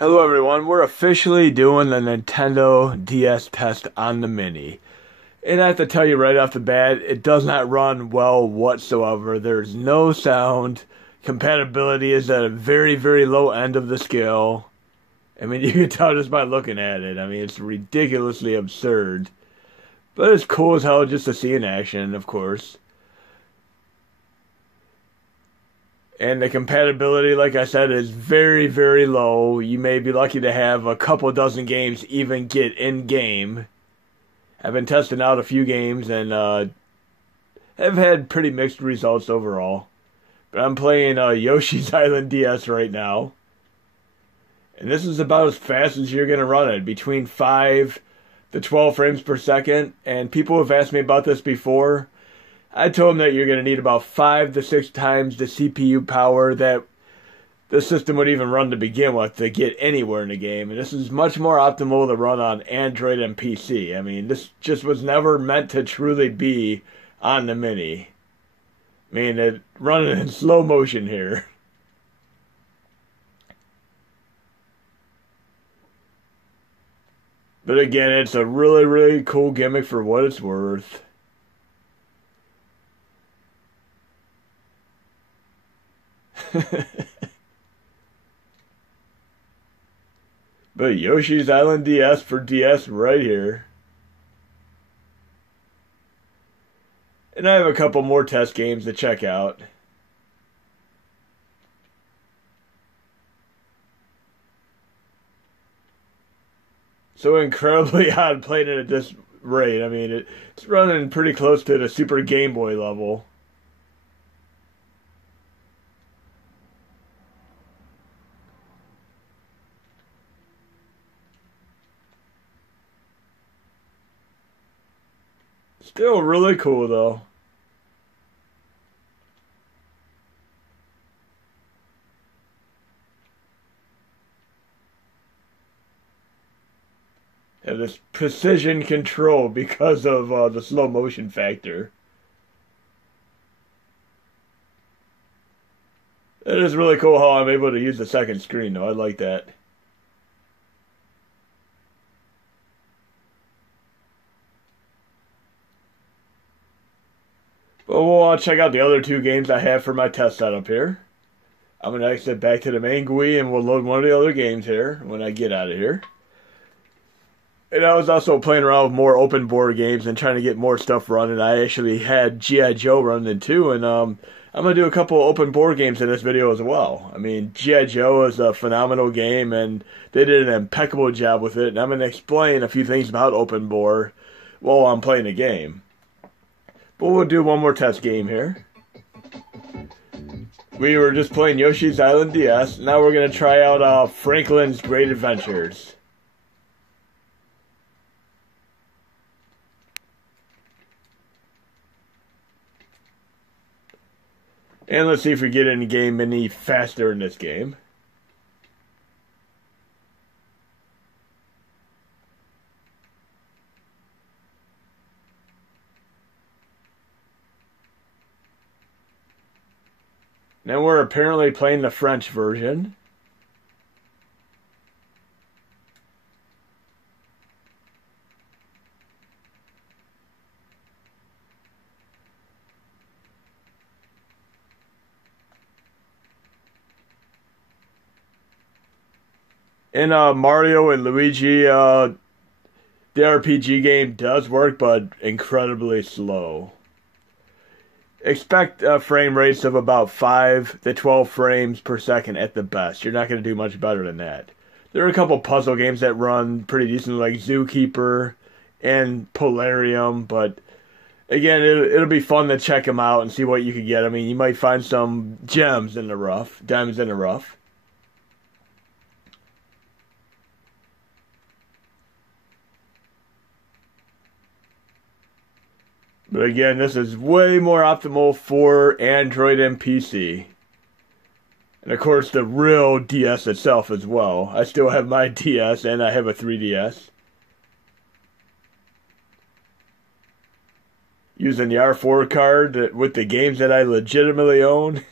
Hello everyone, we're officially doing the Nintendo DS test on the Mini. And I have to tell you right off the bat, it does not run well whatsoever. There's no sound. Compatibility is at a very, very low end of the scale. I mean, you can tell just by looking at it. I mean, it's ridiculously absurd. But it's cool as hell just to see in action, of course. And the compatibility, like I said, is very, very low. You may be lucky to have a couple dozen games even get in-game. I've been testing out a few games and have had pretty mixed results overall. But I'm playing Yoshi's Island DS right now. And this is about as fast as you're going to run it, between 5 to 12 frames per second. And people have asked me about this before. I told them that you're going to need about 5 to 6 times the CPU power that the system would even run to begin with to get anywhere in the game. And this is much more optimal to run on Android and PC. I mean, this just was never meant to truly be on the Mini. I mean, it running in slow motion here. But again, it's a really, really cool gimmick for what it's worth. But Yoshi's Island DS for DS right here. And I have a couple more test games to check out. So incredibly odd playing it at this rate. I mean, it's running pretty close to the Super Game Boy level. Still really cool though. And this precision control because of the slow motion factor. It is really cool how I'm able to use the second screen though. I like that. But we'll check out the other two games I have for my test setup here. I'm going to exit back to the main GUI and we'll load one of the other games here when I get out of here. And I was also playing around with more open board games and trying to get more stuff running. I actually had G.I. Joe running too, and I'm going to do a couple open board games in this video as well. I mean, G.I. Joe is a phenomenal game, and they did an impeccable job with it. And I'm going to explain a few things about open board while I'm playing the game. But we'll do one more test game here. We were just playing Yoshi's Island DS. Now we're going to try out Franklin's Great Adventures. And let's see if we get in the game any faster in this game. Now we're apparently playing the French version. In Mario and Luigi, the RPG game does work, but incredibly slow. Expect frame rates of about 5 to 12 frames per second at the best. You're not going to do much better than that. There are a couple puzzle games that run pretty decent, like Zookeeper and Polarium, but again, it'll be fun to check them out and see what you can get. I mean, you might find some gems in the rough, diamonds in the rough. But again, this is way more optimal for Android and PC. And of course, the real DS itself as well. I still have my DS and I have a 3DS. Using the R4 card with the games that I legitimately own.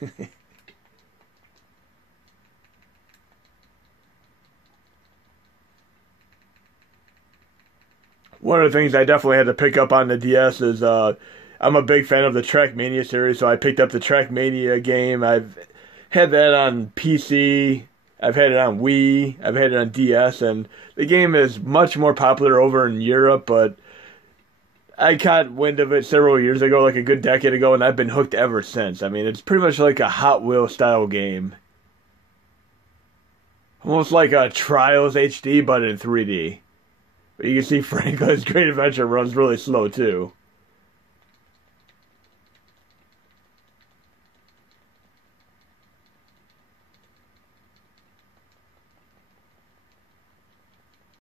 One of the things I definitely had to pick up on the DS is I'm a big fan of the Trackmania series, so I picked up the Trackmania game. I've had that on PC, I've had it on Wii, I've had it on DS, and the game is much more popular over in Europe, but I caught wind of it several years ago, like a good decade ago, and I've been hooked ever since. I mean, it's pretty much like a Hot Wheel style game. Almost like a Trials HD, but in 3D. But you can see Franklin's Great Adventure runs really slow, too.